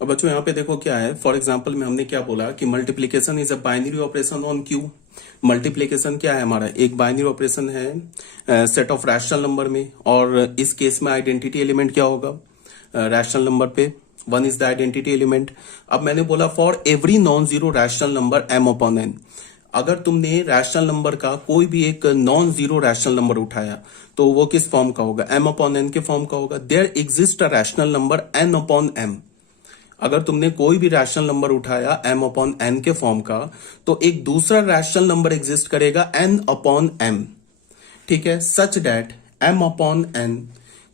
अब बच्चों यहाँ पे देखो क्या है, फॉर एग्जाम्पल में हमने क्या बोला कि multiplication is a binary operation on Q. Multiplication क्या है हमारा, एक बाइनरी ऑपरेशन है सेट ऑफ रैशनल नंबर में, और इस केस में आइडेंटिटी एलिमेंट क्या होगा, रैशनल नंबर पे 1 इज द आइडेंटिटी एलिमेंट। अब मैंने बोला for every non zero rational number m upon n। अगर तुमने रैशनल नंबर का कोई भी एक नॉन जीरो रैशनल नंबर उठाया तो वो किस फॉर्म का होगा, m अपॉन n के फॉर्म का होगा। There exist a rational number n upon m। अगर तुमने कोई भी रैशनल नंबर उठाया m अपॉन n के फॉर्म का, तो एक दूसरा रैशनल नंबर एग्जिस्ट करेगा n अपॉन m। ठीक है, such that m upon n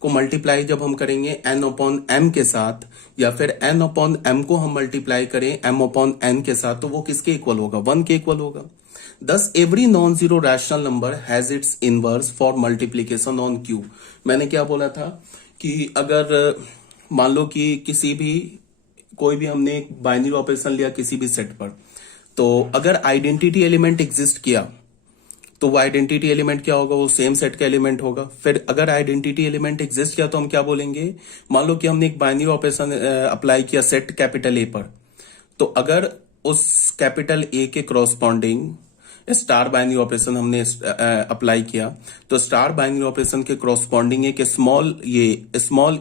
को मल्टीप्लाई जब हम करेंगे n अपॉन m के साथ, या फिर n अपॉन m को हम मल्टीप्लाई करें m अपॉन n के साथ, तो वो किसके इक्वल होगा, 1 के इक्वल होगा। दस every non zero rational number has its inverse for multiplication on Q. मैंने क्या बोला था कि अगर मान लो कि किसी भी कोई भी हमने एक बाइनरी ऑपरेशन लिया किसी भी सेट पर, तो अगर आइडेंटिटी एलिमेंट एग्जिस्ट किया तो वो आइडेंटिटी एलिमेंट क्या होगा, वो सेम सेट का एलिमेंट होगा। फिर अगर आइडेंटिटी एलिमेंट एग्जिस्ट किया तो हम क्या बोलेंगे, मान लो कि हमने एक बाइनरी ऑपरेशन अप्लाई किया सेट कैपिटल ए पर, तो अगर उस कैपिटल ए के क्रॉसपॉन्डिंग स्टार बाइनरी ऑपरेशन हमने अप्लाई किया, तो स्टार बाइनरी ऑपरेशन के क्रॉसपॉन्डिंग एक स्मॉल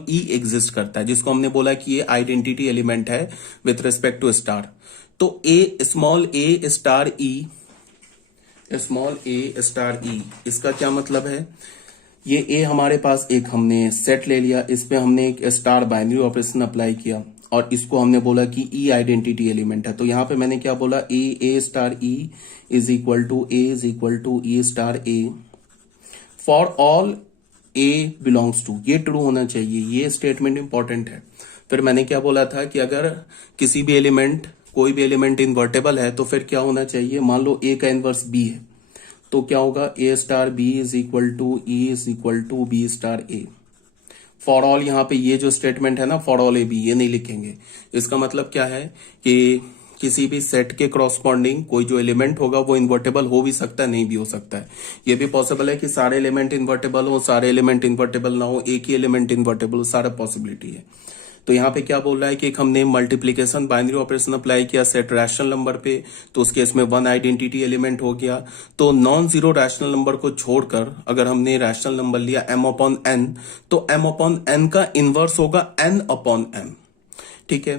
ई एग्जिस्ट करता है, जिसको हमने बोला कि ये आइडेंटिटी एलिमेंट है विथ रिस्पेक्ट टू स्टार। तो स्मॉल ए स्टार ई इसका क्या मतलब है, ये ए हमारे पास एक हमने सेट ले लिया, इस पे हमने एक स्टार बाइनरी ऑपरेशन अप्लाई किया और इसको हमने बोला कि ई आइडेंटिटी एलिमेंट है। तो यहां पे मैंने क्या बोला, ए star E is equal to E star A for all A belongs to. ये ट्रू होना चाहिए, ये स्टेटमेंट इंपॉर्टेंट है। फिर मैंने क्या बोला था कि अगर किसी भी एलिमेंट कोई भी एलिमेंट इनवर्टेबल है तो फिर क्या होना चाहिए, मान लो ए का इनवर्स बी है, तो क्या होगा, A star B is equal to B star A. For all यहाँ पे ये जो स्टेटमेंट है ना, फॉर ऑल ए बी, ये नहीं लिखेंगे। इसका मतलब क्या है कि किसी भी सेट के क्रॉसपॉन्डिंग कोई जो एलिमेंट होगा वो इन्वर्टेबल हो भी सकता है, नहीं भी हो सकता है। ये भी पॉसिबल है कि सारे एलिमेंट इन्वर्टेबल हो, सारे एलिमेंट इन्वर्टेबल ना हो, एक ही एलिमेंट इन्वर्टेबल हो, सारा पॉसिबिलिटी है। तो यहाँ पे क्या बोल रहा है कि एक हमने मल्टीप्लीकेशन बाइनरी ऑपरेशन अप्लाई किया सेट रैशनल नंबर पे, तो उस केस में 1 आइडेंटिटी एलिमेंट हो गया। तो नॉन जीरो रैशनल नंबर को छोड़कर अगर हमने रैशनल नंबर लिया m अपॉन n, तो m अपॉन n का इनवर्स होगा n अपॉन m। ठीक है,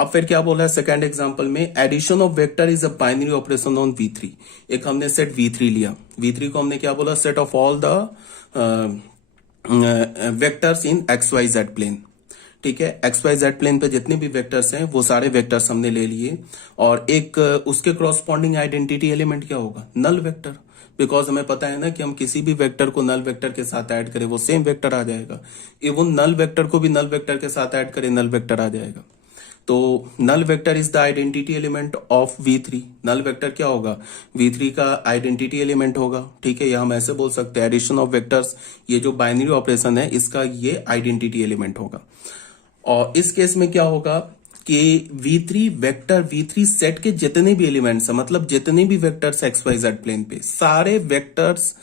अब फिर क्या बोला है सेकेंड एग्जांपल में, addition of vector is a binary operation on v3। एक हमने सेट v3 लिया, v3 को हमने क्या बोला, set of all the vectors in xyz plane. ठीक है, xyz प्लेन पे जितने भी वेक्टर्स हैं वो सारे वेक्टर्स हमने ले लिए, और एक उसके क्रॉसपॉन्डिंग आइडेंटिटी एलिमेंट क्या होगा, नल वेक्टर। बिकॉज हमें पता है ना कि हम किसी भी वेक्टर को नल वेक्टर के साथ ऐड करें वो सेम वेक्टर आ जाएगा। इवन नल वेक्टर को भी नल वेक्टर के साथ ऐड करें नल वेक्टर आ जाएगा। तो null vector is the identity element of v3। Null vector क्या होगा, v3 का आइडेंटिटी एलिमेंट होगा। ठीक है, या हम ऐसे बोल सकते हैं एडिशन ऑफ वेक्टर्स, ये जो बाइनरी ऑपरेशन है इसका ये आइडेंटिटी एलिमेंट होगा। और इस केस में क्या होगा कि v3 सेट के जितने भी एलिमेंट्स हैं, मतलब जितने भी वेक्टर्स xyz प्लेन पे, सारे वेक्टर्स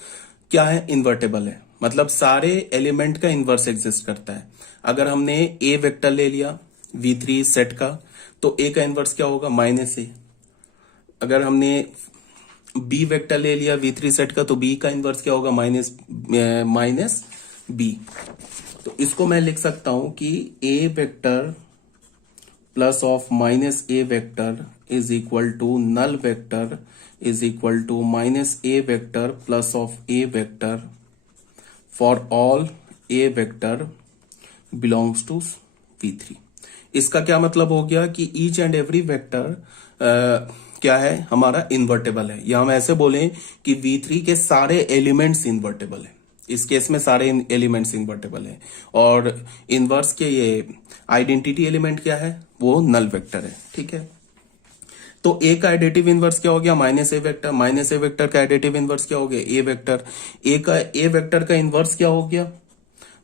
क्या है, इन्वर्टेबल है, मतलब सारे एलिमेंट का इन्वर्स एग्जिस्ट करता है। अगर हमने ए वेक्टर ले लिया v3 सेट का, तो ए का इन्वर्स क्या होगा, -a। अगर हमने बी वेक्टर ले लिया v3 सेट का, तो बी का इन्वर्स क्या होगा, माइनस बी। तो इसको मैं लिख सकता हूं कि A vector plus of minus A vector is equal to null vector is equal to minus A vector plus of A vector for all A vector belongs to v3। इसका क्या मतलब हो गया कि ईच एंड एवरी वेक्टर क्या है, हमारा invertible है, या हम ऐसे बोलें कि v3 के सारे एलिमेंट्स इन्वर्टेबल है। इस केस में सारे एलिमेंट्स इन्वर्टेबल है, और इनवर्स के ये आइडेंटिटी एलिमेंट क्या है, वो नल वेक्टर है। ठीक है, तो ए का एडिटिव इनवर्स क्या हो गया, minus A vector. Minus A vector का एडिटिव इनवर्स क्या हो गया, ए वेक्टर। ए वेक्टर का इनवर्स क्या हो गया,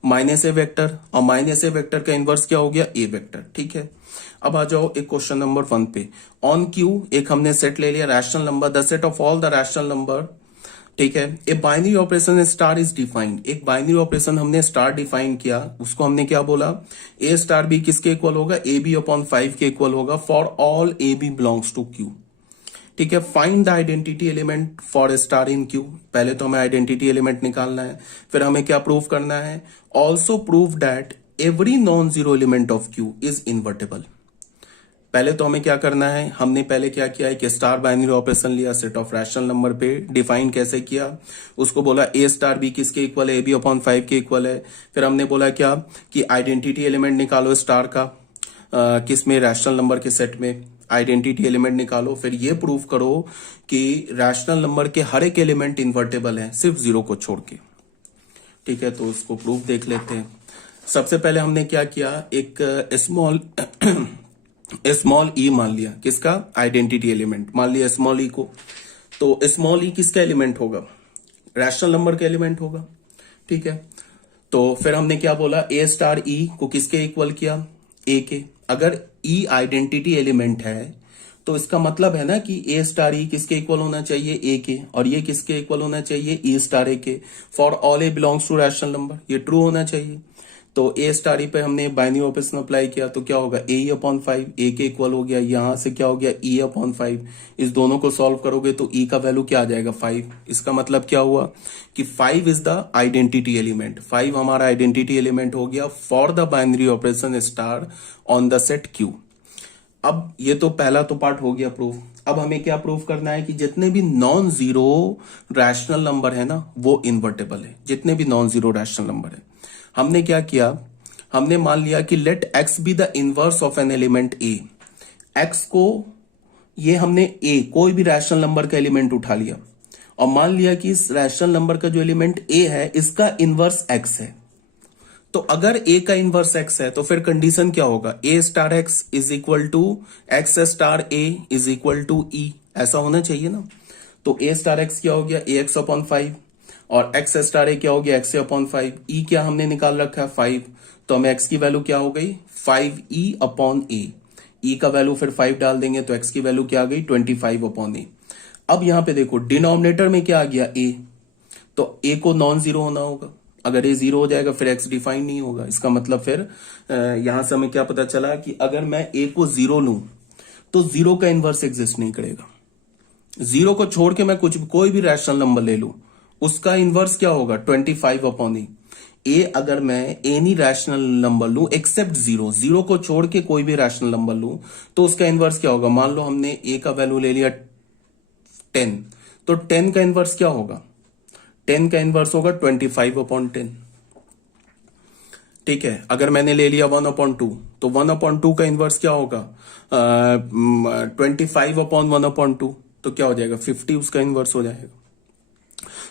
माइनस ए वेक्टर, और माइनस ए वेक्टर का इनवर्स क्या हो गया, ए वेक्टर। ठीक है, अब आ जाओ एक क्वेश्चन नंबर 1 पे। ऑन क्यू एक हमने सेट ले लिया rational number, the set of all the rational number ठीक है। A binary operation star is defined, एक बाइनरी ऑपरेशन हमने स्टार डिफाइन किया, उसको हमने क्या बोला, ए स्टार बी किसके इक्वल होगा, ए बी अपॉन 5 के इक्वल होगा for all A B belongs to Q. ठीक है। Find the identity element for star in Q, पहले तो हमें आइडेंटिटी एलिमेंट निकालना है, फिर हमें क्या प्रूव करना है, also prove that every non zero element of Q is invertible. पहले तो हमें क्या करना है, हमने पहले क्या किया है कि स्टार बाइनरी ऑपरेशन लिया, सेट ऑफ रैशनल नंबर पे डिफाइन कैसे किया, उसको बोला ए स्टार बी किसके इक्वल है, ए बी अपॉन 5 के इक्वल है। फिर हमने बोला क्या कि आइडेंटिटी एलिमेंट निकालो स्टार का, किस में, रैशनल नंबर के सेट में आइडेंटिटी एलिमेंट निकालो, फिर ये प्रूव करो कि रैशनल नंबर के हर एक एलिमेंट इन्वर्टेबल है सिर्फ जीरो को छोड़ के। ठीक है, तो उसको प्रूफ देख लेते हैं। सबसे पहले हमने क्या किया, एक स्मॉल ई मान लिया, किसका, आइडेंटिटी एलिमेंट मान लिया स्मॉल ई को। तो स्मॉल ई किसका एलिमेंट होगा, रैशनल नंबर का एलिमेंट होगा। ठीक है, तो फिर हमने क्या बोला, ए स्टार ई को किसके इक्वल किया, ए के। अगर ई आइडेंटिटी एलिमेंट है तो इसका मतलब है ना कि ए स्टार ई किसके इक्वल होना चाहिए, ए के, और ये किसके इक्वल होना चाहिए, ई स्टार ए के, for all A belongs to rational number, ये ट्रू होना चाहिए। तो ए स्टार ई पे हमने बाइनरी ऑपरेशन अप्लाई किया तो क्या होगा, ए अपॉन 5, ए के इक्वल हो गया, यहां से क्या हो गया, ई अपॉन 5। इस दोनों को सॉल्व करोगे तो ई का वैल्यू क्या आ जाएगा, 5। इसका मतलब क्या हुआ कि 5 इज द आइडेंटिटी एलिमेंट, 5 हमारा आइडेंटिटी एलिमेंट हो गया for the binary operation star on the set Q. अब ये तो पहला तो पार्ट हो गया प्रूफ। अब हमें क्या प्रूफ करना है कि जितने भी नॉन जीरो रैशनल नंबर है ना वो इन्वर्टेबल है, जितने भी नॉन जीरो रैशनल नंबर है। हमने क्या किया, हमने मान लिया कि let x be the inverse of an element a. X को, ये हमने ए कोई भी रैशनल नंबर का एलिमेंट उठा लिया और मान लिया कि इस रैशनल नंबर का जो एलिमेंट ए है इसका इनवर्स एक्स है। तो अगर ए का इनवर्स एक्स है तो फिर कंडीशन क्या होगा, A star X is equal to X star A is equal to E, ऐसा होना चाहिए ना। तो ए स्टार एक्स क्या हो गया, ए एक्स अपॉन 5, और एक्स स्टार ए क्या हो गया, एक्स अपॉन 5। ई क्या हमने निकाल रखा है, 5, तो हमें एक्स की वैल्यू क्या हो गई, 5 ई अपॉन ए। ई का वैल्यू फिर 5 डाल देंगे तो एक्स की वैल्यू क्या आ गई, 25 अपॉन ए। अब यहां पे देखो डिनोमिनेटर में क्या आ गया, ए, तो ए को नॉन जीरो होना होगा। अगर ए जीरो हो जाएगा फिर एक्स डिफाइन नहीं होगा। इसका मतलब फिर यहां से हमें क्या पता चला कि अगर मैं ए को जीरो लूं तो जीरो का इनवर्स एग्जिस्ट नहीं करेगा। जीरो को छोड़ के मैं कोई भी रैशनल नंबर ले लूं उसका इनवर्स क्या होगा, 25 अपॉन ए। ए अगर मैं एनी रैशनल नंबर लूं एक्सेप्ट जीरो, जीरो को छोड़ के कोई भी रैशनल नंबर लूं तो उसका इनवर्स क्या होगा। मान लो हमने ए का वैल्यू ले लिया 10, तो 10 का इनवर्स क्या होगा, 10 का इनवर्स होगा 25 अपॉन 10। ठीक है, अगर मैंने ले लिया 1 अपॉन 2 तो 1 अपॉन 2 का इनवर्स क्या होगा, 25 अपॉन 1 अपॉन 2, तो क्या हो जाएगा, 50 उसका इनवर्स हो जाएगा।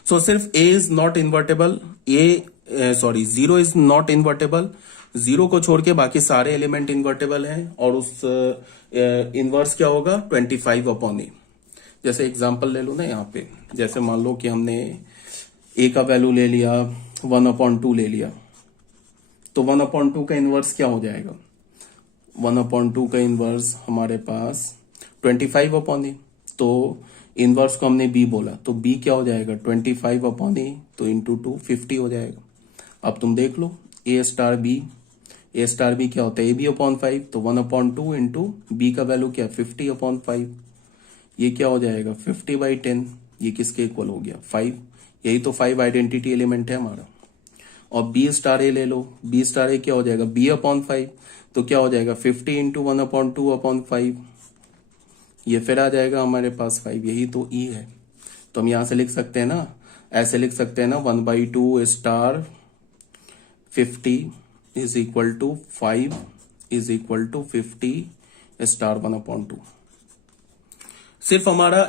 सो सिर्फ A is not invertible, sorry zero is not invertible, zero को छोड़ के बाकी सारे एलिमेंट इन्वर्टेबल हैं और उस इनवर्स क्या होगा, 25 अपॉन ए। जैसे एग्जांपल ले लो ना यहाँ पे, जैसे मान लो कि हमने ए का वैल्यू ले लिया 1 अपॉन 2 ले लिया, तो 1 अपॉन 2 का इनवर्स क्या हो जाएगा, 1 अपॉन 2 का इनवर्स हमारे पास 25 अपॉन ए। तो इनवर्स को हमने बी बोला तो बी क्या हो जाएगा, 25 अपॉन ए, तो इंटू 2 50 हो जाएगा। अब तुम देख लो ए star be, A star B क्या होता है, ए बी अपॉन 5, तो 1 अपॉन 2 इंटू बी का वैल्यू क्या, 50 अपॉन 5, ये क्या हो जाएगा 50/10, ये किसके इक्वल हो गया, 5। यही तो 5 आइडेंटिटी एलिमेंट है हमारा। और बी स्टार ए ले लो, बी स्टार ए क्या हो जाएगा, बी अपॉन 5, तो क्या हो जाएगा 50 इंटू 1 अपॉन 2 अपॉन 5, ये फिर आ जाएगा हमारे पास 5। यही तो ई है। तो हम यहां से लिख सकते हैं ना, ऐसे लिख सकते हैं ना, 1/2 star 50 is equal to 5 is equal to 50 star 1 upon 2। सिर्फ हमारा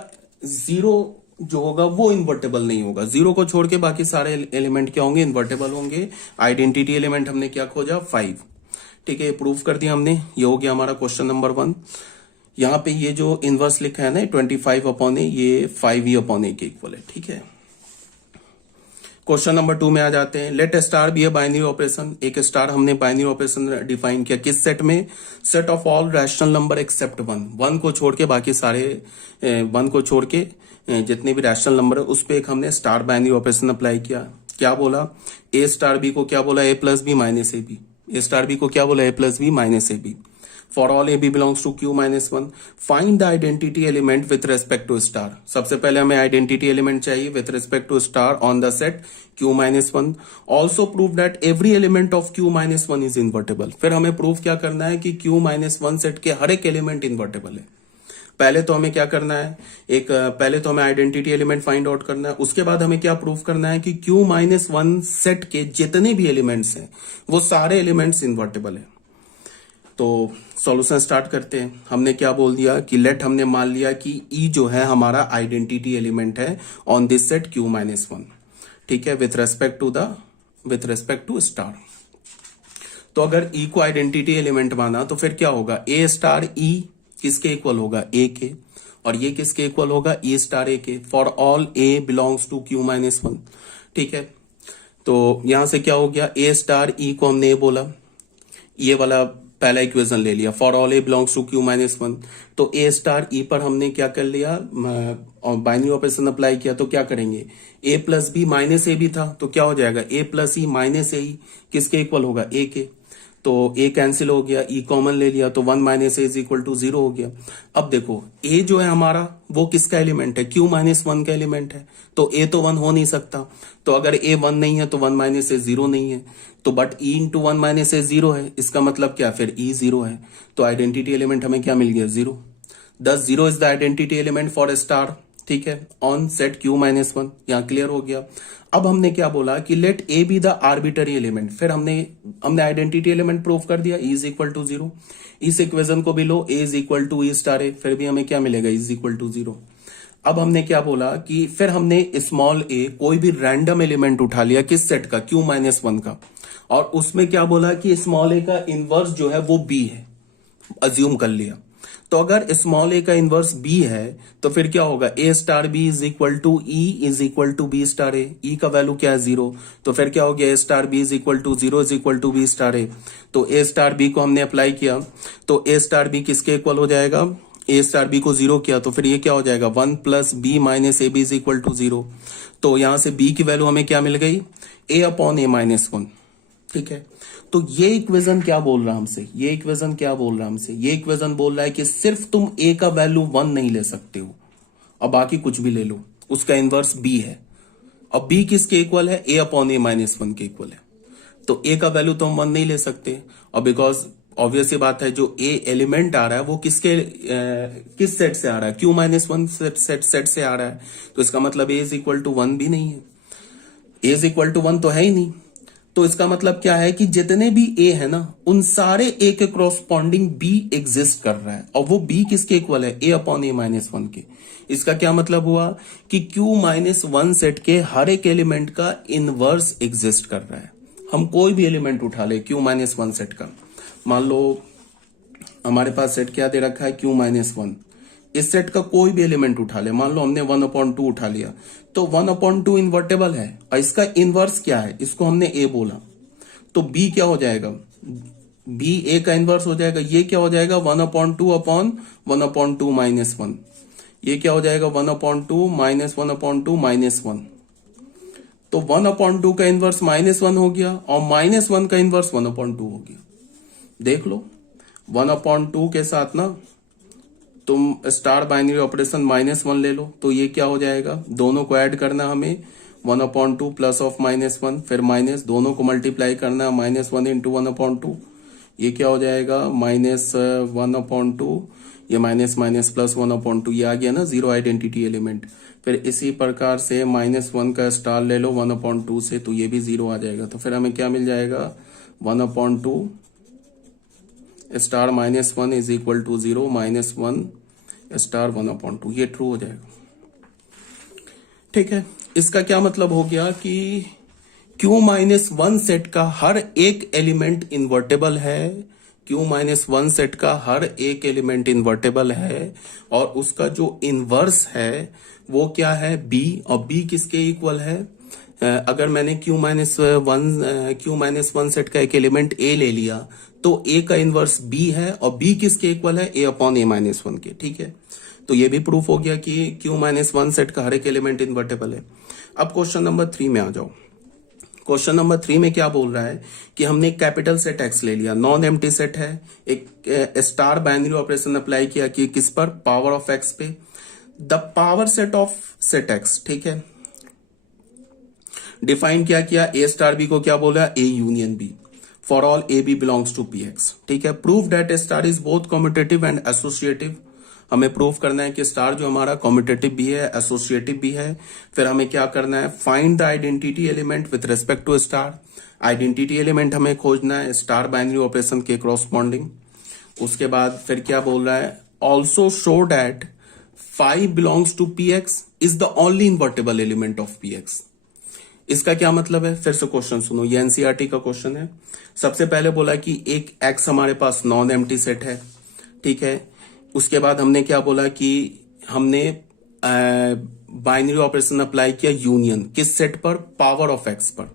जीरो जो होगा वो इन्वर्टेबल नहीं होगा, जीरो को छोड़ के बाकी सारे एलिमेंट क्या होंगे, इन्वर्टेबल होंगे। आइडेंटिटी एलिमेंट हमने क्या खोजा, 5। ठीक है, ये प्रूफ कर दिया हमने। ये हो गया हमारा क्वेश्चन नंबर 1। यहाँ पे ये जो इनवर्स लिखा है ना 25 अपॉन ए, ये 5 ई अपॉन ए के इक्वल है। ठीक है, क्वेश्चन नंबर 2 में आ जाते हैं। Let star be a binary operation. एक स्टार हमने बाइनरी ऑपरेशन डिफाइन किया किस सेट में? Set of all rational number except one. One को छोड़ के बाकी सारे वन को छोड़ के जितने भी रैशनल नंबर है उस पे एक हमने स्टार बाइनरी ऑपरेशन अप्लाई किया। क्या बोला? ए स्टार बी को क्या बोला? A plus B minus A B. A star B को क्या बोला? A plus B minus A B. For all A B belongs to Q minus one, find the identity element with respect to star. सबसे पहले हमें identity element चाहिए with respect to star on the set Q minus one. Also prove that every element of Q minus one is invertible. फिर हमें prove क्या करना है कि क्यू माइनस वन सेट के हर एक एलिमेंट इन्वर्टेबल है। पहले तो हमें क्या करना है, पहले तो हमें आइडेंटिटी एलिमेंट फाइंड आउट करना है। उसके बाद हमें क्या प्रूव करना है कि क्यू माइनस वन सेट के जितने भी एलिमेंट्स हैं वो सारे एलिमेंट्स इन्वर्टेबल है। तो सॉल्यूशन स्टार्ट करते हैं। हमने क्या बोल दिया कि लेट, हमने मान लिया कि ई जो है हमारा आइडेंटिटी एलिमेंट है on this set Q minus one, ठीक है, विथ रेस्पेक्ट टू स्टार। तो अगर ई को आइडेंटिटी एलिमेंट माना तो फिर क्या होगा? ए स्टार ई किसके इक्वल होगा? ए के। और ये किसके इक्वल होगा? ई स्टार ए के। For all A belongs to Q minus one, ठीक है। तो यहां से क्या हो गया? ए स्टार ई को हमने ए बोला, ये वाला पहला इक्वेशन ले लिया। For all A belongs to Q minus one, तो ए स्टार ई पर हमने क्या कर लिया? बाइनरी ऑपरेशन अप्लाई किया। तो क्या करेंगे? A plus B minus A B था तो क्या हो जाएगा? ए प्लस ई माइनस ए ई किसके इक्वल होगा? ए के। तो ए कैंसिल हो गया, ई कॉमन ले लिया तो one minus a is equal to zero हो गया। अब देखो ए जो है हमारा वो किसका एलिमेंट है? क्यू माइनस वन का एलिमेंट है। तो ए तो वन हो नहीं सकता। तो अगर ए वन नहीं है तो वन माइनस ए जीरो नहीं है। तो but E into one minus A zero है, इसका मतलब क्या? फिर ई जीरो है। तो आइडेंटिटी एलिमेंट हमें क्या मिल गया? Zero. Thus zero is the identity element for star, ठीक है, on set Q minus one. यहां क्लियर हो गया। अब हमने क्या बोला कि let A B the arbitrary element. फिर हमने आइडेंटिटी एलिमेंट प्रूव कर दिया, E is equal to zero. इस इक्वेशन को भी लो, A is equal to E star A, फिर भी हमें क्या मिलेगा? Is equal to zero. अब हमने क्या बोला कि फिर हमने स्मॉल ए कोई भी रैंडम एलिमेंट उठा लिया किस सेट का? क्यू माइनस वन का। और उसमें क्या बोला कि स्मॉल ए का इनवर्स जो है वो बी है, अज्यूम कर लिया। तो अगर स्मॉल ए का इनवर्स बी है तो फिर क्या होगा? A star B is equal to E is equal to B star A. E का वैल्यू क्या है? जीरो। तो फिर क्या हो गया? A star B is equal to zero is equal to B star A. तो ए स्टार बी को हमने अप्लाई किया तो ए स्टार बी किसके इक्वल हो जाएगा? ए स्टार बी को जीरो किया तो फिर ये क्या हो जाएगा? One plus B minus A B is equal to zero. तो यहां से बी की वैल्यू हमें क्या मिल गई? ए अपॉन ए माइनस वन, ठीक है। तो ये इक्वेशन क्या बोल रहा हमसे? ये इक्वेशन क्या बोल रहा हमसे? ये इक्वेशन बोल रहा है कि सिर्फ तुम ए का वैल्यू वन नहीं ले सकते हो और बाकी कुछ भी ले लो, उसका इनवर्स बी है। और बी किसके इक्वल है? ए अपॉन ए माइनस वन के इक्वल है। तो ए का वैल्यू तो हम वन नहीं ले सकते। और बिकॉज ऑब्वियस सी बात है, जो ए एलिमेंट आ रहा है वो किस सेट से आ रहा है? क्यू माइनस वन सेट से आ रहा है। तो इसका मतलब ए इज इक्वल टू वन भी नहीं है। A is equal to one तो है ही नहीं। तो इसका मतलब क्या है कि जितने भी ए है ना उन सारे ए के क्रॉसपॉन्डिंग बी एग्जिस्ट कर रहा है। और वो बी किसके इक्वल है? ए अपॉन ए माइनस वन के। इसका क्या मतलब हुआ कि क्यू माइनस वन सेट के हर एक एलिमेंट का इनवर्स एग्जिस्ट कर रहा है। हम कोई भी एलिमेंट उठा ले क्यू माइनस वन सेट का, मान लो हमारे पास सेट क्या दे रखा है? Q minus one. इस सेट का कोई भी एलिमेंट उठा ले, मान लो हमने वन अपॉन टू उठा लिया तो वन अपॉन टू इन्वर्टेबल है। और इसका इनवर्स क्या है? इसको हमने ए बोला तो बी क्या हो जाएगा? बी ए का इनवर्स हो जाएगा। ये क्या हो जाएगा? One upon to minus one. ये क्या हो जाएगा? One upon to minus one. तो वन अपॉन टू का इनवर्स माइनस वन हो गया और माइनस वन का इनवर्स वन अपॉन टू हो गया। देख लो, वन अपॉन टू के साथ ना तुम star binary operation minus one ले लो तो ये क्या हो जाएगा? दोनों को ऐड करना हमें, one upon two plus of minus one, फिर माइनस, दोनों को मल्टीप्लाई करना, minus one into one upon two. ये क्या हो जाएगा? माइनस वन अपॉन टू, ये minus minus plus one upon two, ये आ गया ना जीरो आइडेंटिटी एलिमेंट। फिर इसी प्रकार से माइनस वन का स्टार ले लो वन अपॉन टू से तो ये भी जीरो आ जाएगा। तो फिर हमें क्या मिल जाएगा? One upon two star minus one is equal to zero, minus one star one upon two, ये ट्रू हो जाएगा। ठीक है, इसका क्या मतलब हो गया कि क्यू माइनस वन सेट का हर एक एलिमेंट इन्वर्टेबल है। क्यू माइनस वन सेट का हर एक एलिमेंट इन्वर्टेबल है और उसका जो इनवर्स है वो क्या है? बी। और बी किसके इक्वल है? अगर मैंने Q-1 सेट का एक एलिमेंट A ले लिया तो A का इनवर्स B है और B किसके इक्वल है, A/A-1 के। ठीक है, तो ये भी प्रूफ हो गया कि Q-1 सेट का हर एक एलिमेंट इन्वर्टेबल है। अब क्वेश्चन नंबर 3 में आ जाओ। क्वेश्चन नंबर 3 में क्या बोल रहा है कि हमने एक कैपिटल सेट X ले लिया, नॉन एम्प्टी सेट है, एक स्टार बाइनरी ऑपरेशन अप्लाई किया कि किस पर, पावर ऑफ X पे। The power set of set X, ठीक है, डिफाइन क्या किया, A स्टार B को क्या बोला, A union B for all A B belongs to PX। ठीक है, prove that A star is both commutative and associative. हमें प्रूव करना है कि स्टार जो हमारा कम्यूटेटिव भी है, एसोसिएटिव भी है। फिर हमें क्या करना है, find the identity element with respect to star. Identity element हमें खोजना है स्टार बाइनरी ऑपरेशन के क्रॉसपॉन्डिंग। उसके बाद फिर क्या बोल रहा है, also show that five belongs to PX is the only invertible element of PX। इसका क्या मतलब है, फिर से क्वेश्चन सुनो, ये एनसीईआरटी का क्वेश्चन है। सबसे पहले बोला कि एक X हमारे पास नॉन एम्प्टी सेट है, ठीक है। उसके बाद हमने क्या बोला कि हमने बाइनरी ऑपरेशन अप्लाई किया यूनियन किस सेट पर, पावर ऑफ X पर।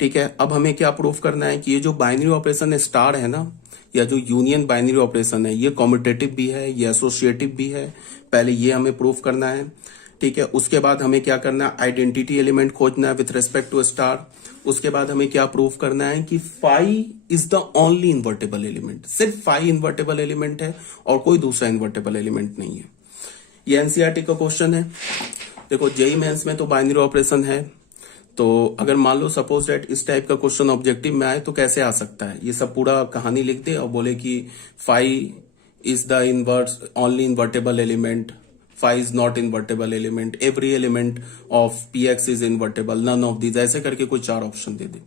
ठीक है, अब हमें क्या प्रूफ करना है कि ये जो बाइनरी ऑपरेशन स्टार है ना, या जो यूनियन बाइनरी ऑपरेशन है, ये कम्यूटेटिव भी है, ये एसोसिएटिव भी है। पहले ये हमें प्रूफ करना है, ठीक है। उसके बाद हमें क्या करना है, आइडेंटिटी एलिमेंट खोजना है विथ रिस्पेक्ट टू स्टार। उसके बाद हमें क्या प्रूफ करना है कि five is the only invertible element, सिर्फ फाइव इन्वर्टेबल एलिमेंट है और कोई दूसरा इन्वर्टेबल एलिमेंट नहीं है। ये एनसीईआरटी का क्वेश्चन है। देखो जेईई मेंस में तो बाइनरी ऑपरेशन है, तो अगर मान लो सपोज दैट इस टाइप का क्वेश्चन ऑब्जेक्टिव में आए तो कैसे आ सकता है, ये सब पूरा कहानी लिख दे और बोले कि five is the inverse only invertible element, five is not invertible element, every element of PX is invertible, none of these, ऐसे करके कोई 4 ऑप्शन दे दे।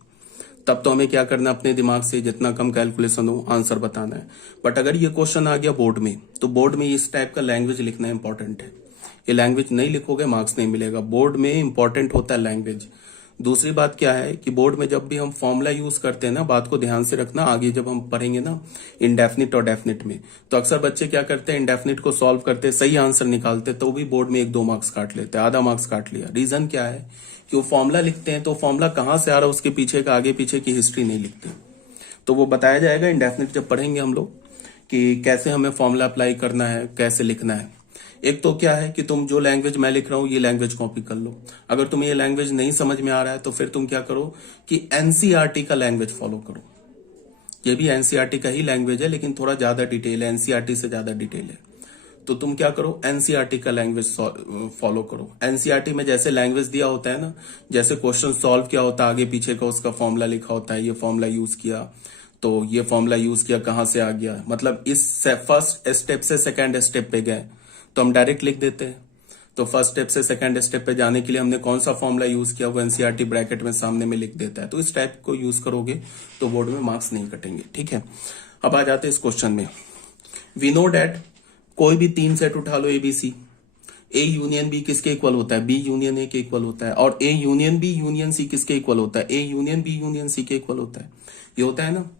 तब तो हमें क्या करना है, अपने दिमाग से जितना कम कैलकुलेशन हो आंसर बताना है। बट अगर ये क्वेश्चन आ गया बोर्ड में, तो बोर्ड में इस टाइप का लैंग्वेज लिखना इंपॉर्टेंट है। ये लैंग्वेज नहीं लिखोगे मार्क्स नहीं मिलेगा, बोर्ड में इंपॉर्टेंट होता है लैंग्वेज। दूसरी बात क्या है कि बोर्ड में जब भी हम फॉर्मूला यूज करते हैं ना, बात को ध्यान से रखना, आगे जब हम पढ़ेंगे ना इंडेफिनिट और डेफिनिट में, तो अक्सर बच्चे क्या करते हैं, इंडेफिनिट को सॉल्व करते, सही आंसर निकालते, तो भी बोर्ड में 1-2 मार्क्स काट लेते हैं, आधा मार्क्स काट लिया। रीजन क्या है कि वो फॉर्मूला लिखते हैं तो फॉर्मूला कहां से आ रहा है उसके पीछे का आगे पीछे की हिस्ट्री नहीं लिखते। तो वो बताया जाएगा इंडेफिनिट जब पढ़ेंगे हम लोग कि कैसे हमें फॉर्मूला अप्लाई करना है, कैसे लिखना है। एक तो क्या है कि तुम जो लैंग्वेज मैं लिख रहा हूं ये लैंग्वेज कॉपी कर लो। अगर तुम्हें ये लैंग्वेज नहीं समझ में आ रहा है तो फिर तुम क्या करो कि एनसीईआरटी का लैंग्वेज फॉलो करो। ये भी एनसीईआरटी का ही लैंग्वेज है लेकिन थोड़ा ज्यादा डिटेल है, एनसीईआरटी से ज्यादा डिटेल है। तो तुम क्या करो, एनसीईआरटी का लैंग्वेज फॉलो करो। एनसीईआरटी में जैसे लैंग्वेज दिया होता है ना, जैसे क्वेश्चन सॉल्व किया होता है आगे पीछे का उसका फॉर्मूला लिखा होता है, ये फॉर्मूला यूज किया तो ये फॉर्मूला यूज किया कहां से आ गया, मतलब इस फर्स्ट स्टेप से सेकेंड स्टेप पे गए तो हम डायरेक्ट लिख देते हैं। तो फर्स्ट स्टेप से सेकंड स्टेप पे जाने के लिए हमने कौन सा फॉर्मूला यूज किया वो एनसीईआरटी ब्रैकेट में सामने में लिख देता है। तो इस टाइप को यूज करोगे तो बोर्ड में मार्क्स नहीं कटेंगे, ठीक है। अब आ जाते हैं इस क्वेश्चन में। वी नो डैट कोई भी 3 सेट उठा लो ABC, A यूनियन B किसके इक्वल होता है, B यूनियन A के इक्वल होता है, और A union B union C किसके इक्वल होता है, A union B union C के इक्वल होता है। ये होता है ना,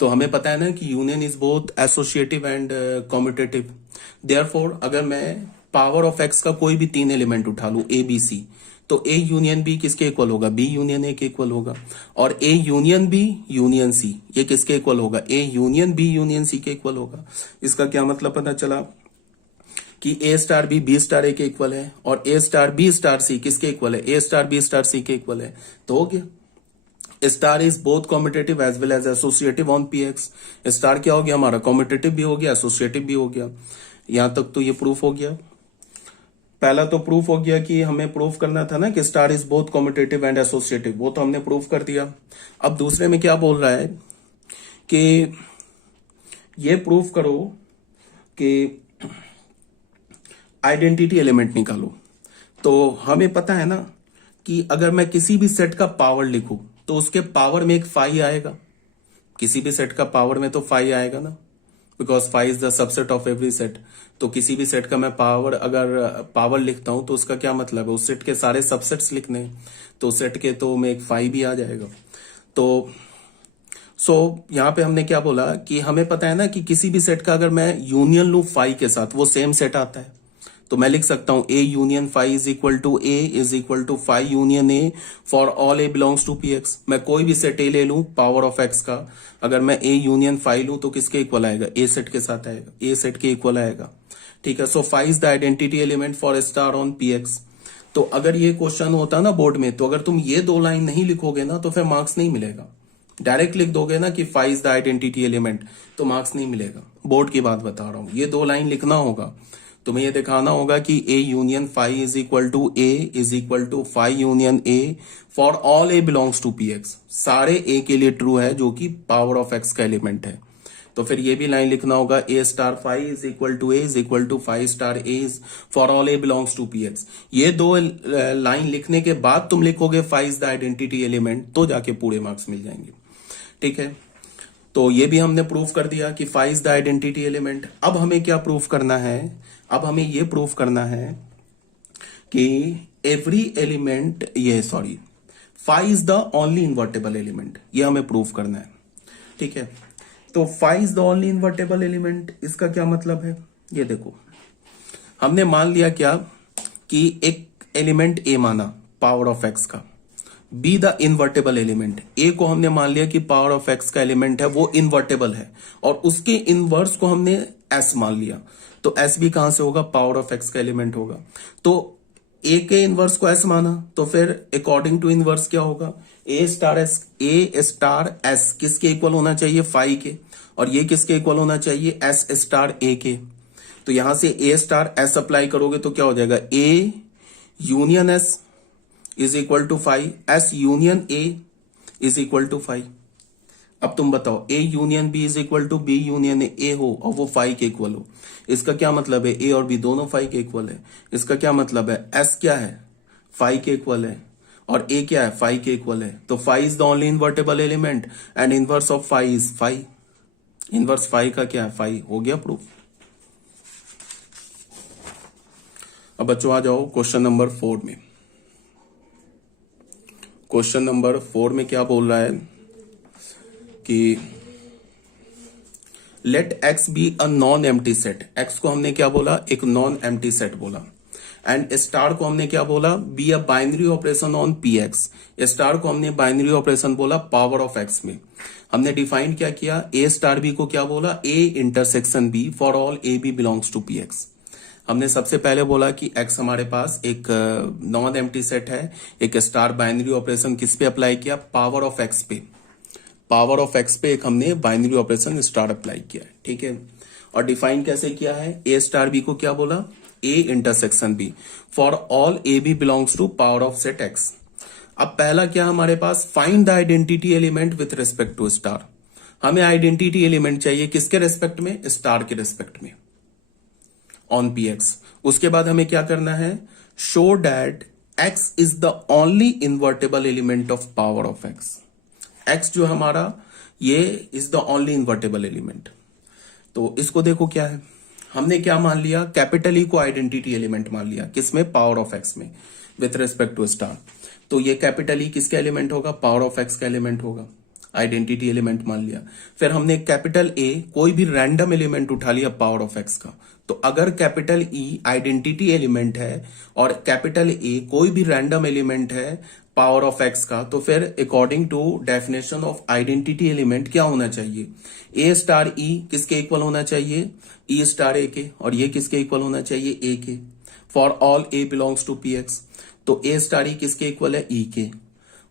तो हमें पता है ना कि union is both associative and commutative. Therefore अगर मैं पावर ऑफ X का कोई भी 3 एलिमेंट उठा लू ABC, तो A यूनियन B किसके इक्वल होगा, B यूनियन A के इक्वल होगा, और A union B union C ये किसके इक्वल होगा, A union B union C के इक्वल होगा। इसका क्या मतलब पता चला कि A star B star A के इक्वल है, और A star B star C किसके इक्वल है, A star B star C के इक्वल है। तो हो गया, star is both competitive as well as associative on PX। Star क्या हो गया हमारा, कॉम्पिटेटिव भी हो गया, एसोसिएटिव भी हो गया। यहां तक तो ये प्रूफ हो गया। पहला तो प्रूफ हो गया कि हमें प्रूफ करना था ना कि star is both competitive and associative, वो तो हमने प्रूफ कर दिया। अब दूसरे में क्या बोल रहा है कि ये प्रूफ करो कि आइडेंटिटी एलिमेंट निकालो। तो हमें पता है ना कि अगर मैं किसी भी सेट का पावर लिखूं तो उसके पावर में एक फाई आएगा, किसी भी सेट का पावर में तो फाई आएगा ना, because phi is the subset of every set. तो किसी भी सेट का मैं पावर अगर पावर लिखता हूं तो उसका क्या मतलब है, उस सेट के सारे सबसेट्स लिखने हैं, तो सेट के तो में एक फाई भी आ जाएगा। तो यहां पे हमने क्या बोला कि हमें पता है ना कि किसी भी सेट का अगर मैं यूनियन लू फाई के साथ वो सेम सेट आता है। तो मैं लिख सकता हूं a union phi is equal to A is equal to phi union A for all A belongs to P X. मैं कोई भी सेट ए ले लूं पावर ऑफ एक्स का, अगर मैं ए यूनियन फाई लूं तो किसके इक्वल आएगा, ए सेट के साथ आएगा, ए सेट के इक्वल आएगा। ठीक है, so phi is the identity element for star on P X. तो अगर ये क्वेश्चन होता ना बोर्ड में, तो अगर तुम ये दो लाइन नहीं लिखोगे ना तो फिर मार्क्स नहीं मिलेगा। डायरेक्ट लिख दोगे ना कि phi is the identity element, तो मार्क्स नहीं मिलेगा। बोर्ड की बात बता रहा हूं, ये दो लाइन लिखना होगा, तुम्हें ये दिखाना होगा कि A union phi is equal to A is equal to phi union A for all A belongs to P X. सारे ए के लिए ट्रू है जो कि पावर ऑफ एक्स का एलिमेंट है। तो फिर ये भी लाइन लिखना होगा A star phi is equal to A is equal to phi star A is for all A belongs to P X. ये दो लाइन लिखने के बाद तुम लिखोगे phi is the identity element, तो जाके पूरे मार्क्स मिल जाएंगे। ठीक है, तो ये भी हमने प्रूफ कर दिया कि phi is the identity element. अब हमें क्या प्रूफ करना है, अब हमें ये प्रूफ करना है कि every element phi is the only invertible element, ये हमें प्रूफ करना है। ठीक है, तो phi is the only invertible element, इसका क्या मतलब है, ये देखो। हमने मान लिया क्या कि एक एलिमेंट ए माना पावर ऑफ एक्स का, बी द इन्वर्टेबल एलिमेंट। ए को हमने मान लिया कि पावर ऑफ एक्स का एलिमेंट है, वो इन्वर्टेबल है, और उसके इनवर्स को हमने एस मान लिया। तो एस भी कहां से होगा, पावर ऑफ एक्स का एलिमेंट होगा। तो ए के इनवर्स को एस माना, तो फिर अकॉर्डिंग टू इनवर्स क्या होगा, ए स्टार एस किसके इक्वल होना चाहिए, फाई के, और ये किसके इक्वल होना चाहिए, एस स्टार ए के। तो यहां से ए स्टार एस अप्लाई करोगे तो क्या हो जाएगा, a union S is equal to phi, S union a is equal to phi. अब तुम बताओ, a union b is equal to b union a हो और वो फाई के इक्वल हो, इसका क्या मतलब है, ए और बी दोनों फाई के इक्वल है। इसका क्या मतलब है, एस क्या है, फाई के इक्वल है, और ए क्या है, फाई के इक्वल है। तो phi is the only invertible element and inverse of phi is phi. Inverse phi का क्या है, फाई। हो गया प्रूफ। अब बच्चों आ जाओ क्वेश्चन नंबर 4 में। क्वेश्चन नंबर 4 में क्या बोल रहा है कि let x be a non empty set. X को हमने क्या बोला, एक नॉन एम्प्टी सेट बोला। एंड स्टार को हमने क्या बोला, be a binary operation on P X. Star को हमने बाइनरी ऑपरेशन बोला पावर ऑफ एक्स में। हमने डिफाइन क्या किया, ए स्टार बी को क्या बोला, ए intersection B for all A B belongs to P X. हमने सबसे पहले बोला कि एक्स हमारे पास एक नॉन एम्प्टी सेट है, एक स्टार बाइनरी ऑपरेशन किस पे अप्लाई किया, पावर ऑफ एक्स पे। पावर ऑफ एक्स पे एक हमने बाइनरी ऑपरेशन स्टार अप्लाई किया है। ठीक है, और डिफाइन कैसे किया है, ए स्टार बी को क्या बोला, ए intersection B for all A B belongs to power of set X. अब पहला क्या हमारे पास, find the identity element with respect to star. हमें आइडेंटिटी एलिमेंट चाहिए किसके रेस्पेक्ट में, स्टार के रेस्पेक्ट में ऑन पी एक्स। उसके बाद हमें क्या करना है, show that x is the only invertible element of power of x. X जो हमारा, ये is the only invertible element. तो इसको देखो क्या है, हमने क्या मान लिया, कैपिटल ई को आइडेंटिटी एलिमेंट मान लिया, किसमें, पावर ऑफ एक्स में विथ रिस्पेक्ट टू स्टार। तो ये कैपिटल ई किसका एलिमेंट होगा, पावर ऑफ एक्स का एलिमेंट होगा, आइडेंटिटी एलिमेंट मान लिया। फिर हमने कैपिटल ए कोई भी रैंडम एलिमेंट उठा लिया पावर ऑफ एक्स का। तो अगर कैपिटल ई आइडेंटिटी एलिमेंट है और कैपिटल ए कोई भी रैंडम एलिमेंट है पावर ऑफ एक्स का, तो फिर according to definition of identity element क्या होना चाहिए, ए स्टार ई किसके इक्वल होना चाहिए, ई स्टार ए के, और ये किसके इक्वल होना चाहिए, ए के, for all A belongs to P X. तो ए स्टार ई किसके इक्वल है, ई के,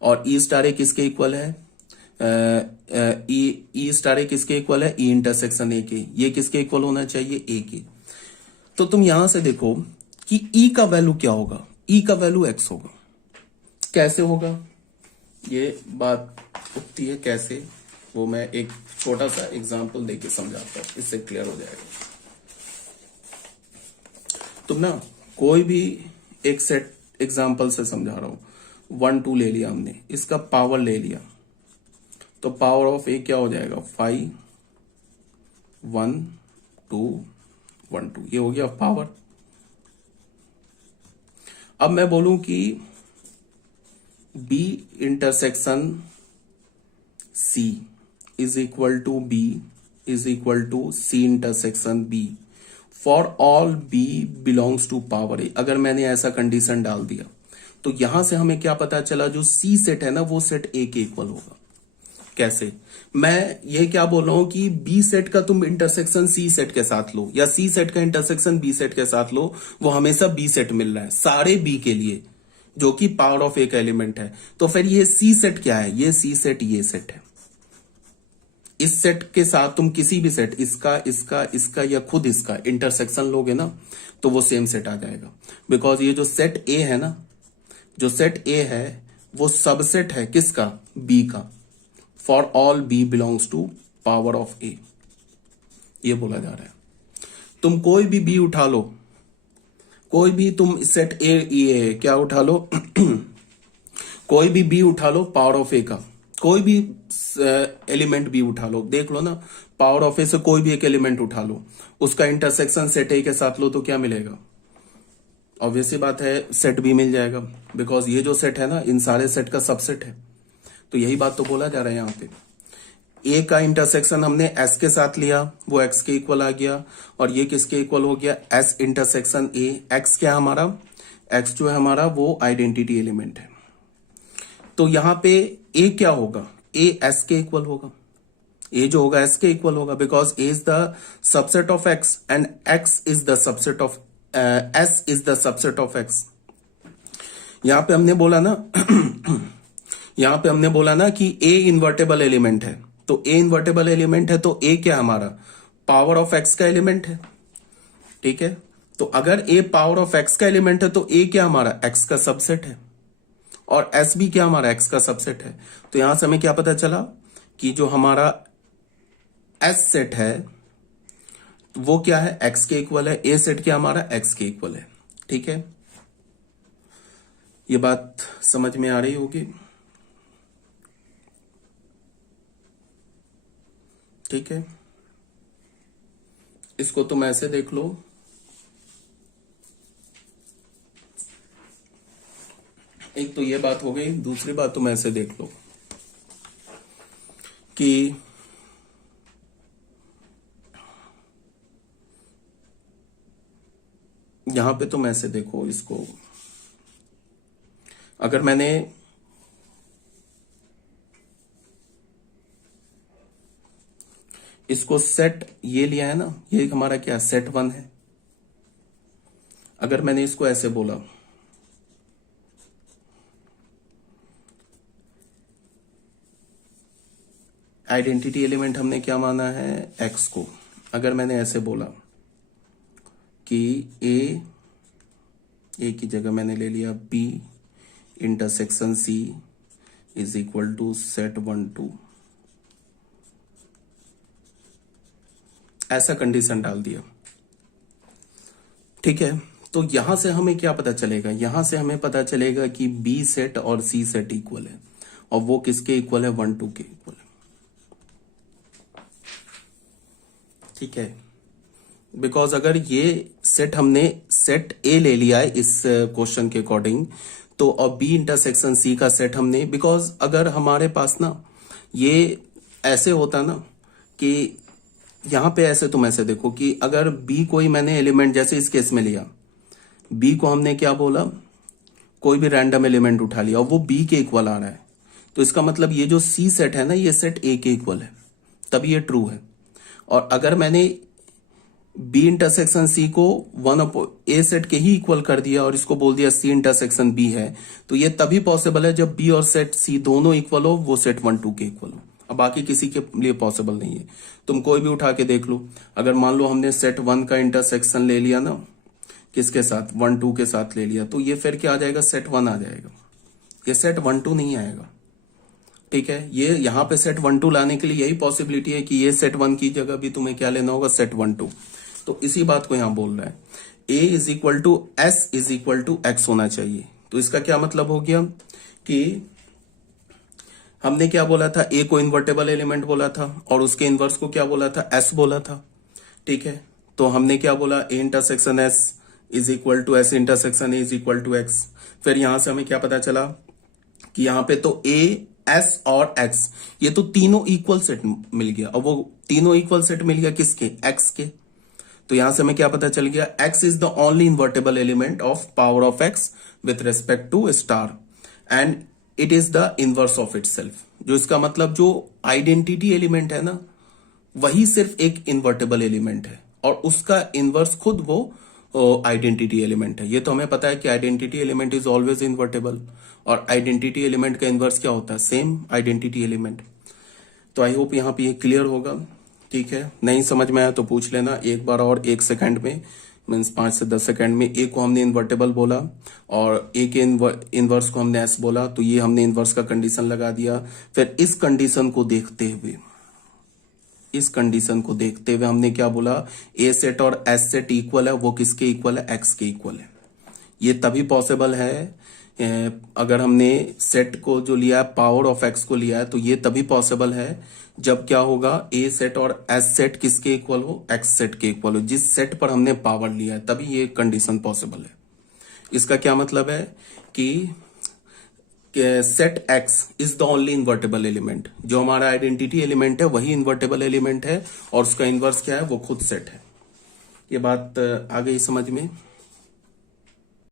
और ई स्टार ए किसके इक्वल है, ई स्टार ए किसके इक्वल है, ई इंटरसेक्शन ए के, ये किसके इक्वल होना चाहिए, ए के। तो तुम यहां से देखो कि ई का वैल्यू क्या होगा, ई का वैल्यू एक्स होगा। कैसे होगा, ये बात उठती है कैसे, वो मैं एक छोटा सा एग्जांपल देके समझाता हूं, इससे क्लियर हो जाएगा। तुम ना कोई भी एक सेट एग्जांपल से समझा रहा हूं, 1 2 ले लिया हमने, इसका पावर ले लिया, तो पावर ऑफ ए क्या हो जाएगा, 5 1 2 1 2, ये हो गया पावर। अब मैं बोलूं कि B intersection C is equal to B is equal to C intersection B for all B belongs to power A, अगर मैंने ऐसा कंडीशन डाल दिया तो यहां से हमें क्या पता चला, जो सी सेट है ना वो सेट ए के इक्वल होगा। कैसे? मैं ये क्या बोल रहा हूं कि बी सेट का तुम इंटरसेक्शन सी सेट के साथ लो, या सी सेट का इंटरसेक्शन बी सेट के साथ लो, वो हमेशा बी सेट मिल रहा है सारे बी के लिए, जो कि पावर ऑफ ए का एलिमेंट है। तो फिर ये सी सेट क्या है? ये सी सेट ये सेट है। इस सेट के साथ तुम किसी भी सेट, इसका इसका इसका या खुद इसका इंटरसेक्शन लोगे ना, तो वो सेम सेट आ जाएगा। बिकॉज ये जो सेट ए है ना, जो सेट ए है वो सबसेट है किसका? बी का। For all B belongs to power of A, ये बोला जा रहा है। तुम कोई भी बी उठा लो, कोई भी तुम सेट ए ये क्या उठा लो कोई भी बी उठा लो पावर ऑफ ए का, कोई भी एलिमेंट बी उठा लो, देख लो ना, पावर ऑफ ए से कोई भी एक एलिमेंट उठा लो, उसका इंटरसेक्शन सेट ए के साथ लो तो क्या मिलेगा? ऑब्वियसली बात है सेट बी मिल जाएगा, बिकॉज ये जो सेट है ना इन सारे सेट का सबसेट है। तो यही बात तो बोला जा रहा है यहां पे। ए का इंटरसेक्शन हमने एस के साथ लिया, वो एक्स के इक्वल आ गया, और ये किसके इक्वल हो गया? एस इंटरसेक्शन ए। एक्स क्या हमारा? एक्स जो है हमारा वो आइडेंटिटी एलिमेंट है। तो यहां पे ए क्या होगा? ए एस के इक्वल होगा। ए जो होगा एस के इक्वल होगा, because A is the subset of x and x is the subset of S is the subset of x. यहां पे हमने बोला ना यहां पे हमने बोला ना कि ए इन्वर्टेबल एलिमेंट है, तो ए इन्वर्टेबल एलिमेंट है तो ए क्या हमारा? पावर ऑफ एक्स का एलिमेंट है। ठीक है, तो अगर ए पावर ऑफ एक्स का एलिमेंट है तो ए क्या हमारा? एक्स का सबसेट है, और एस भी क्या हमारा? एक्स का सबसेट है। तो यहां से हमें क्या पता चला कि जो हमारा एस सेट है वो क्या है? एक्स के इक्वल है। ए सेट क्या हमारा? एक्स के इक्वल है। ठीक है, ये बात समझ में आ रही होगी। ठीक है, इसको तुम ऐसे देख लो, एक तो ये बात हो गई। दूसरी बात तुम ऐसे देख लो कि यहां पे तुम ऐसे देखो इसको, अगर मैंने इसको सेट ये लिया है ना, ये हमारा क्या? सेट वन है। अगर मैंने इसको ऐसे बोला आइडेंटिटी एलिमेंट हमने क्या माना है? एक्स को। अगर मैंने ऐसे बोला कि ए की जगह मैंने ले लिया b intersection c is equal to set 1 2, ऐसा कंडीशन डाल दिया। ठीक है, तो यहां से हमें क्या पता चलेगा? यहां से हमें पता चलेगा कि बी सेट और सी सेट इक्वल है, और वो किसके इक्वल है? 1 2 के इक्वल है। ठीक है, बिकॉज अगर ये सेट हमने सेट ए ले लिया है इस क्वेश्चन के अकॉर्डिंग, तो और बी इंटरसेक्शन सी का सेट हमने, बिकॉज अगर हमारे पास ना ये ऐसे होता ना कि यहां पे ऐसे तुम ऐसे देखो कि अगर बी कोई मैंने एलिमेंट, जैसे इस केस में लिया, बी को हमने क्या बोला? कोई भी रैंडम एलिमेंट उठा लिया और वो बी के इक्वल आ रहा है, तो इसका मतलब ये जो सी सेट है ना, ये सेट ए के इक्वल है, तभी ये ट्रू है। और अगर मैंने बी इंटरसेक्शन सी को ए सेट के ही इक्वल कर दिया और इसको बोल दिया सी इंटरसेक्शन बी है, तो ये तभी पॉसिबल है जब बी और सेट सी दोनों इक्वल हो, वो सेट 1 2 के इक्वल हो। अब बाकी किसी के लिए पॉसिबल नहीं है। तुम कोई भी उठा के देख लो, अगर मान लो हमने सेट 1 का इंटरसेक्शन ले लिया ना, किसके साथ? 1 2 के साथ ले लिया, तो ये फिर क्या आ जाएगा? सेट 1 आ जाएगा, ये सेट 1 2 नहीं आएगा। ठीक है, ये यहां पे सेट 1 2 लाने के लिए यही पॉसिबिलिटी है कि ये सेट 1 की जगह भी तुम्हें क्या लेना होगा? सेट 1 2। तो इसी बात को यहां बोल रहा है, A is equal to S is equal to X होना चाहिए। तो इसका क्या मतलब हो गया कि हमने क्या बोला था? ए को इन्वर्टेबल एलिमेंट बोला था, और उसके इनवर्स को क्या बोला था? एस बोला था। ठीक है, तो हमने क्या बोला? ए intersection S is equal to S intersection a is equal to x. फिर यहां से हमें क्या पता चला कि यहां पे तो ए एस और एक्स, ये तो तीनों इक्वल सेट मिल गया, और वो तीनों इक्वल सेट मिल गया किसके? एक्स के। तो तो यहां से हमें क्या पता चल गया, x is the only invertible element of power of x with respect to star and it is the inverse of itself. जो इसका मतलब जो आइडेंटिटी एलिमेंट है ना, वही सिर्फ एक इन्वर्टेबल एलिमेंट है और उसका इनवर्स खुद वो आइडेंटिटी एलिमेंट है। ये तो हमें पता है कि identity element is always invertible, और आइडेंटिटी एलिमेंट का इनवर्स क्या होता है, सेम आइडेंटिटी एलिमेंट। तो आई होप यहाँ पे ये क्लियर होगा। ठीक है, नहीं समझ में आया तो पूछ लेना एक बार और, 1 सेकंड में, मीन्स 5 से 10 सेकंड में। ए को हमने इन्वर्टेबल बोला और ए के इनवर्स को हमने एस बोला, तो ये हमने इनवर्स का कंडीशन लगा दिया। फिर इस कंडीशन को देखते हुए हमने क्या बोला, ए सेट और एस सेट इक्वल है, वो किसके इक्वल है, एक्स के इक्वल है। ये तभी पॉसिबल है अगर हमने सेट को जो लिया है, पावर ऑफ एक्स को लिया है, तो ये तभी पॉसिबल है जब क्या होगा, ए सेट और एस सेट किसके इक्वल हो, एक्स सेट के इक्वल हो। जिस सेट पर हमने पावर लिया है तभी ये कंडीशन पॉसिबल है। इसका क्या मतलब है कि set x is the only invertible element. जो हमारा आइडेंटिटी एलिमेंट है वही इन्वर्टेबल एलिमेंट है और उसका इनवर्स क्या है, वो खुद सेट है। ये बात आ गई समझ में।